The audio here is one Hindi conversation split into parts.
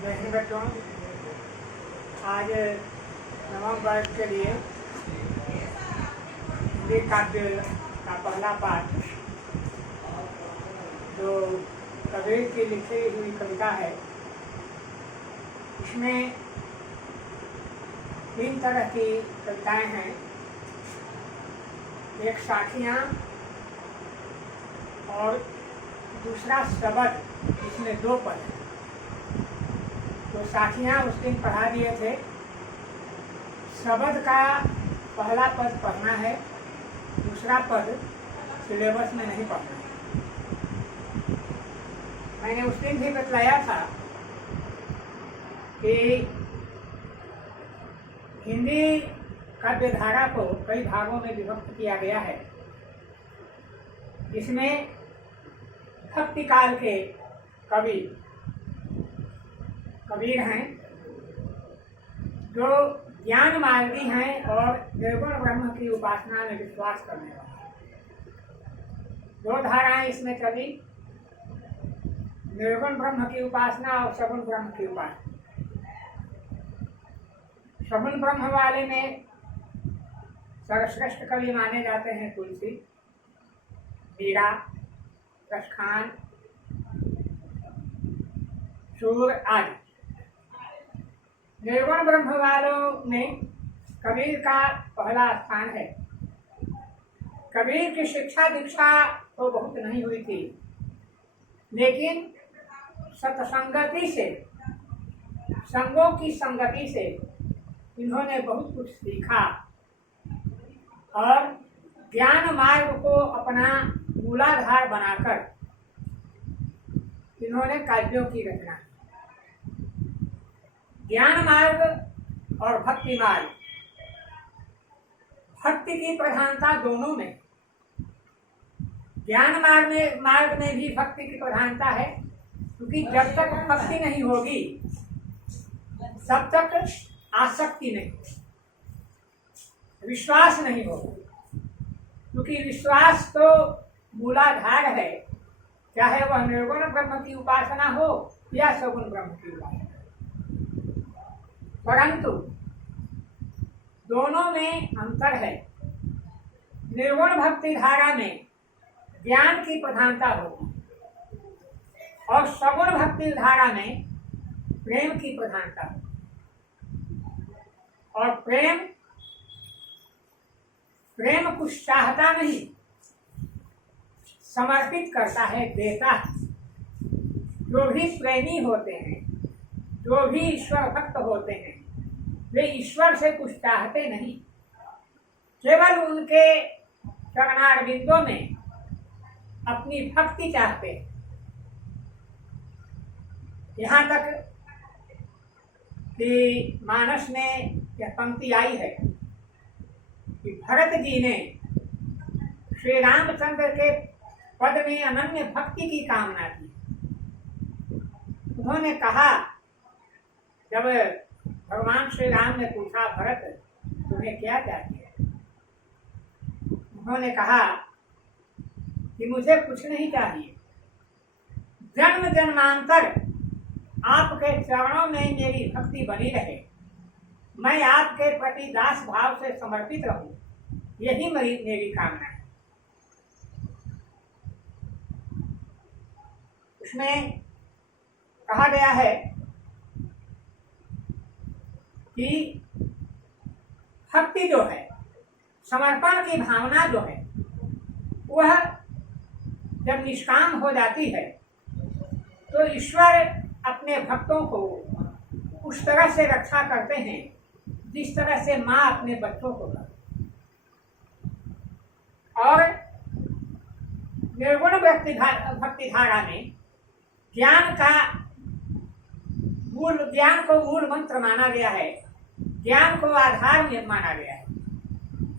जय हिंद बच्चों। आज नवम वर्ग के लिए हिंदी काव्य का पहला पाठ जो कबीर की लिखी हुई कविता है, इसमें 3 तरह की कविताएं हैं। एक साखियाँ और दूसरा शब्द, इसमें 2 पद हैं। तो साखियाँ उस दिन पढ़ा दिए थे। शब्द का पहला पद पढ़ना है, दूसरा पद सिलेबस में नहीं पढ़ना है। मैंने उस दिन भी बतलाया था कि हिंदी काव्यधारा को कई भागों में विभक्त किया गया है। इसमें भक्ति काल के कवि कबीर हैं, जो ज्ञान मार्गी हैं और निर्गुण ब्रह्म की उपासना में विश्वास करने वाले हैं। 2 धाराएं इसमें चली, निर्गुण ब्रह्म की उपासना और सगुण ब्रह्म की उपासना। सगुण ब्रह्म वाले में सर्वश्रेष्ठ कवि माने जाते हैं तुलसी, मीरा, रसखान, सूर आदि। निर्गुण ब्रह्म वालों में कबीर का पहला स्थान है। कबीर की शिक्षा दीक्षा तो बहुत नहीं हुई थी, लेकिन सत्संगति से, संगों की संगति से इन्होंने बहुत कुछ सीखा और ज्ञान मार्ग को अपना मूलाधार बनाकर इन्होंने काव्यों की रचना की। ज्ञान मार्ग और भक्ति मार्ग, भक्ति की प्रधानता दोनों में। ज्ञान मार्ग में भी भक्ति की प्रधानता है, क्योंकि जब तक भक्ति नहीं होगी तब तक आसक्ति नहीं, विश्वास नहीं होगा। क्योंकि विश्वास तो मूलाधार है, चाहे वह निर्गुण ब्रह्म की उपासना हो या सगुण ब्रह्म की उपासना। परंतु दोनों में अंतर है। निर्गुण भक्ति धारा में ज्ञान की प्रधानता होगी और सगुण भक्ति धारा में प्रेम की प्रधानता होगी। और प्रेम कुछ चाहता नहीं, समर्पित करता है, देता है। जो भी प्रेमी होते हैं, जो भी ईश्वर भक्त होते हैं, वे ईश्वर से कुछ चाहते नहीं, केवल उनके चरणारविंदों में अपनी भक्ति चाहते हैं। यहाँ तक कि मानस में यह पंक्ति आई है कि भरत जी ने श्री रामचंद्र के पद में अनन्य भक्ति की कामना की। उन्होंने कहा, जब भगवान श्री राम ने पूछा, भरत तुम्हें क्या चाहिए? उन्होंने कहा कि मुझे कुछ नहीं चाहिए, जन्म जन्मांतर आपके चरणों में मेरी भक्ति बनी रहे, मैं आपके प्रति दास भाव से समर्पित रहूं, यही मेरी कामना है। उसमें कहा गया है कि भक्ति जो है, समर्पण की भावना जो है, वह जब निष्काम हो जाती है तो ईश्वर अपने भक्तों को उस तरह से रक्षा करते हैं जिस तरह से माँ अपने बच्चों को करती। और निर्गुण भक्ति धारा में ज्ञान को मूल मंत्र माना गया है, ज्ञान को आधार में माना गया है।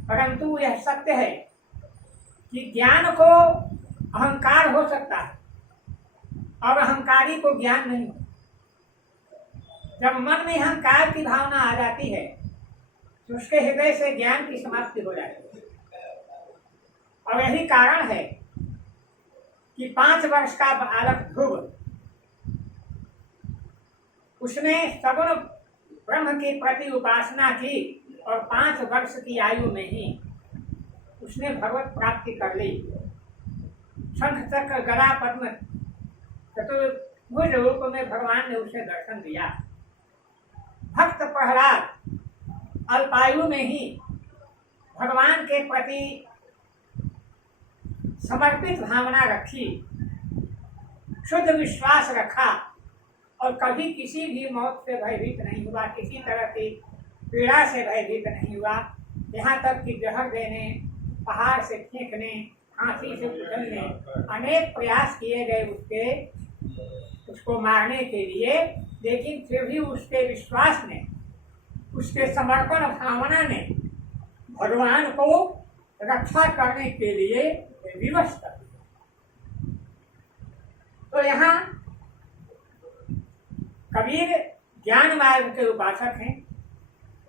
परंतु यह सत्य है कि ज्ञान को अहंकार हो सकता है और अहंकारी को ज्ञान नहीं हो। जब मन में अहंकार की भावना आ जाती है तो उसके हृदय से ज्ञान की समाप्ति हो जाती है। और यही कारण है कि 5 वर्ष का बालक ध्रुव उसने सगुण ब्रह्म के प्रति उपासना की और 5 वर्ष की आयु में ही उसने भगवत प्राप्ति कर ली। शंख चक्र गदा पद्म चतुर्भुज रूप में भगवान ने उसे दर्शन दिया। भक्त प्रहलाद अल्पायु में ही भगवान के प्रति समर्पित भावना रखी, शुद्ध विश्वास रखा और कभी किसी भी मौत से भयभीत नहीं हुआ, किसी तरह की पीड़ा से भयभीत नहीं हुआ। यहाँ तक कि जहर देने, पहाड़ से फेंकने, फांसी से कुचलने अनेक प्रयास किए गए उसको मारने के लिए, लेकिन फिर भी उसके विश्वास ने, उसके समर्पण भावना ने भगवान को रक्षा करने के लिए विवश कर दिया। तो यहाँ कबीर ज्ञान मार्ग के उपासक हैं।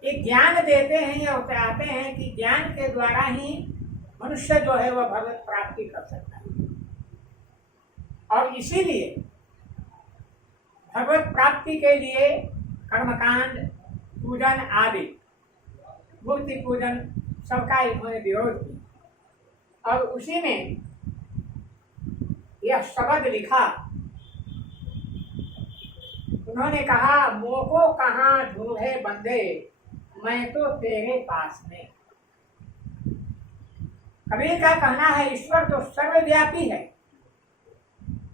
ये ज्ञान देते हैं या बताते हैं कि ज्ञान के द्वारा ही मनुष्य जो है वह भगवत प्राप्ति कर सकता है, और इसीलिए भगवत प्राप्ति के लिए कर्मकांड, पूजन आदि, मूर्ति पूजन सबका इन्होंने विरोध किया। और उसी में यह शब्द लिखा, उन्होंने कहा, मोको कहाँ ढूंढे बंदे, मैं तो तेरे पास में। कबीर का कहना है ईश्वर तो सर्वव्यापी है,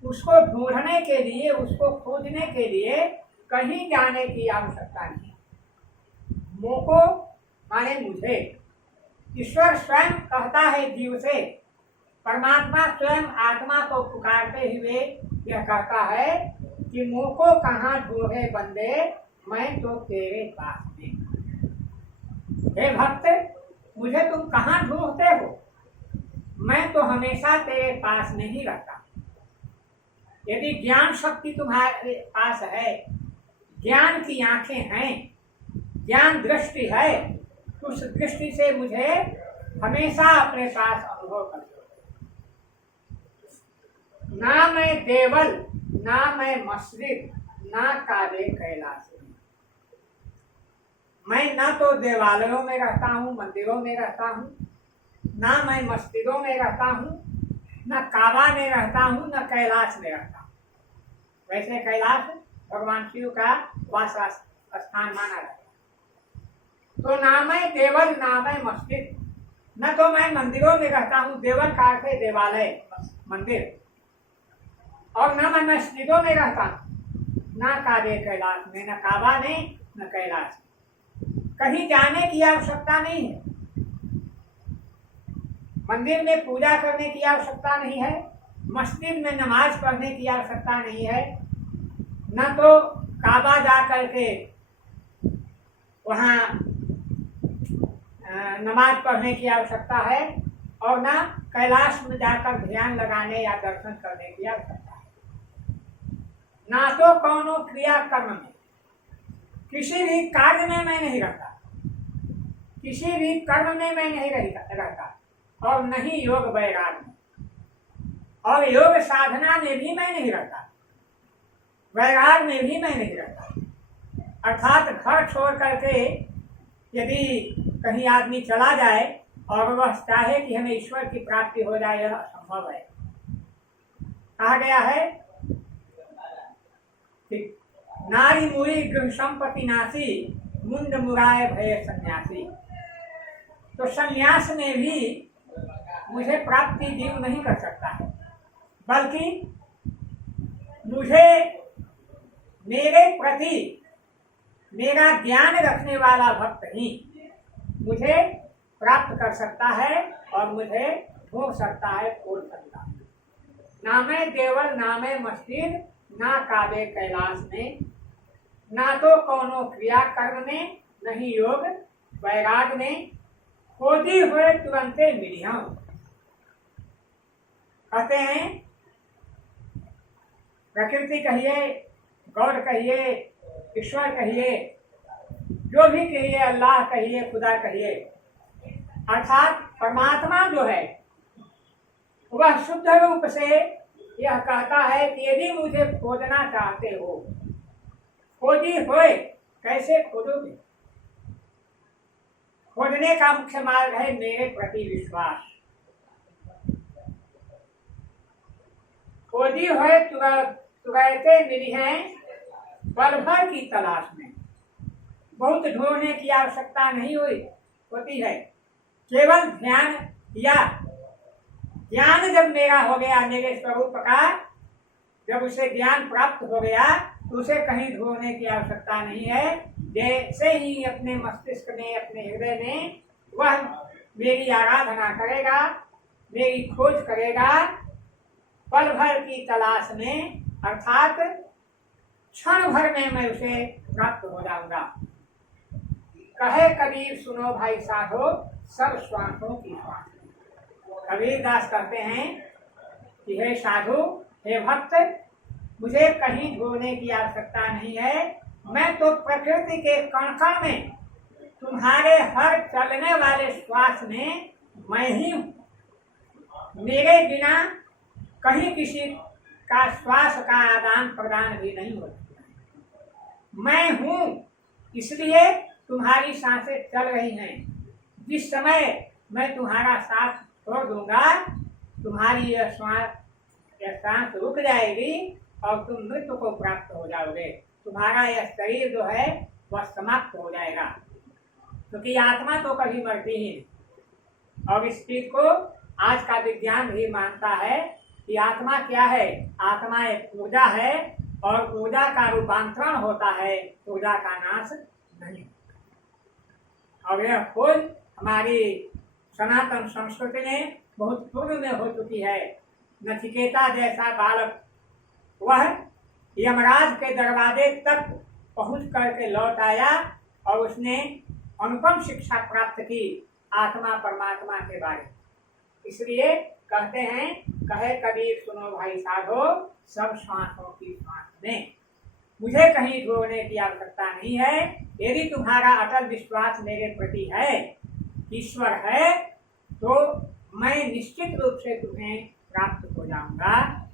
उसको ढूंढने के लिए, उसको खोजने के लिए कहीं जाने की आवश्यकता नहीं। मोको माने मुझे। ईश्वर स्वयं कहता है जीव से, परमात्मा स्वयं आत्मा को पुकारते हुए यह कहता है कि मोको कहाँ ढूंढे बंदे, मैं तो तेरे पास में। हे भक्त, मुझे तुम कहाँ ढूंढते हो? मैं तो हमेशा तेरे पास में ही रहता। यदि ज्ञान शक्ति तुम्हारे पास है, ज्ञान की आंखें हैं, ज्ञान दृष्टि है, उस दृष्टि से मुझे हमेशा अपने पास अनुभव कर दो। ना मैं देवल, ना मैं मस्जिद, ना काबे कैलाश। मैं ना तो देवालयों में रहता हूँ, मंदिरों में रहता हूँ, ना मैं मस्जिदों में रहता हूँ, न काबा में रहता हूँ, न कैलाश में रहता हूँ। वैसे कैलाश भगवान शिव का वास स्थान माना जाता है। तो ना मैं देवल, ना मैं मस्जिद, न तो मैं मंदिरों में रहता हूँ, देवल का अर्थ है देवालय, मंदिर, और न मैं मस्जिदों में रहता हूँ, ना काबे कैलाश में, न काबा में, न कैलाश में। कहीं जाने की आवश्यकता नहीं है, मंदिर में पूजा करने की आवश्यकता नहीं है, मस्जिद में नमाज पढ़ने की आवश्यकता नहीं है, न तो काबा जा करके वहाँ नमाज पढ़ने की आवश्यकता है, और न कैलाश में जाकर ध्यान लगाने या दर्शन करने की आवश्यकता है। ना तो कौनो क्रिया कर्म में, किसी भी कार्य में मैं नहीं रहता, किसी भी कर्म में मैं नहीं रहता, और नहीं योग वैराग में, और योग साधना में भी मैं नहीं रहता, वैराग में भी मैं नहीं रहता। अर्थात घर छोड़ करके यदि कहीं आदमी चला जाए और वह चाहे कि हमें ईश्वर की प्राप्ति हो जाए, यह असंभव है। कहा गया है कि नारी मुई गृह संपत्ति नासी, मुंड मुराय भय सन्यासी। तो सन्यास में भी मुझे प्राप्ति जीव नहीं कर सकता है, बल्कि मुझे मेरे प्रति मेरा ज्ञान रखने वाला भक्त ही मुझे प्राप्त कर सकता है और मुझे ढूंढ सकता है, खोज सकता है। ना मैं देवल, ना मैं मस्जिद, ना काबे कैलाश में, ना तो कौनो क्रिया कर्म में, नहीं योग वैराग में, खोजी हुए तुरंते मिलिया। कहते हैं प्रकृति कहिए, गॉड कहिए, ईश्वर कहिए, जो भी कहिए, अल्लाह कहिए, खुदा कहिए, अर्थात परमात्मा जो है वह शुद्ध रूप से यह कहता है कि यदि मुझे खोजना चाहते हो, खोजी होए, कैसे खोजोगे? खोजने का मुख्य मार्ग है मेरे प्रति विश्वास। खोजी होए तुरैते मिली है पल भर की तलाश में। बहुत ढूंढने की आवश्यकता नहीं होती है, केवल ध्यान या ज्ञान जब मेरा हो गया मेरे स्वरूप का, जब उसे ज्ञान प्राप्त हो गया तो उसे कहीं ढूंढने की आवश्यकता नहीं है। जैसे ही अपने मस्तिष्क में, अपने हृदय में वह मेरी आराधना करेगा, मेरी खोज करेगा, पल भर की तलाश में, अर्थात क्षण भर में मैं उसे प्राप्त हो जाऊंगा। कहे कबीर सुनो भाई साधो, सब स्वार्थों की स्वार्थ। कबीर दास कहते हैं कि हे साधु, हे भक्त, मुझे कहीं ढूंढने की आवश्यकता नहीं है। मैं तो प्रकृति के कण कण में, तुम्हारे हर चलने वाले श्वास में मैं ही हूँ। मेरे बिना कहीं किसी का श्वास का आदान प्रदान भी नहीं होता। मैं हूँ, इसलिए तुम्हारी सांसें चल रही हैं। जिस समय मैं तुम्हारा साथ छोड़ दूंगा, तुम्हारी यह सांस रुक जाएगी और तुम मृत्यु को प्राप्त हो जाओगे। तुम्हारा यह शरीर जो है वह समाप्त हो जाएगा, क्योंकि आत्मा तो कभी मरती ही नहीं। और इस चीज को आज का विज्ञान भी मानता है कि आत्मा क्या है? आत्मा एक ऊर्जा है और ऊर्जा का रूपांतरण होता है, ऊर्जा का नाश नहीं। और यह खोज हमारी सनातन संस्कृति में बहुत पूर्व में हो चुकी है। नचिकेता जैसा बालक वह यमराज के दरवाजे तक पहुंच करके लौट आया और उसने अनुपम शिक्षा प्राप्त की आत्मा परमात्मा के बारे में। इसलिए कहते हैं, कहे कबीर सुनो भाई साधो, सब श्वासों की श्वास में। मुझे कहीं ढूंढने की आवश्यकता नहीं है। यदि तुम्हारा अटल विश्वास मेरे प्रति है, ईश्वर है, तो मैं निश्चित रूप से तुम्हें प्राप्त हो जाऊंगा।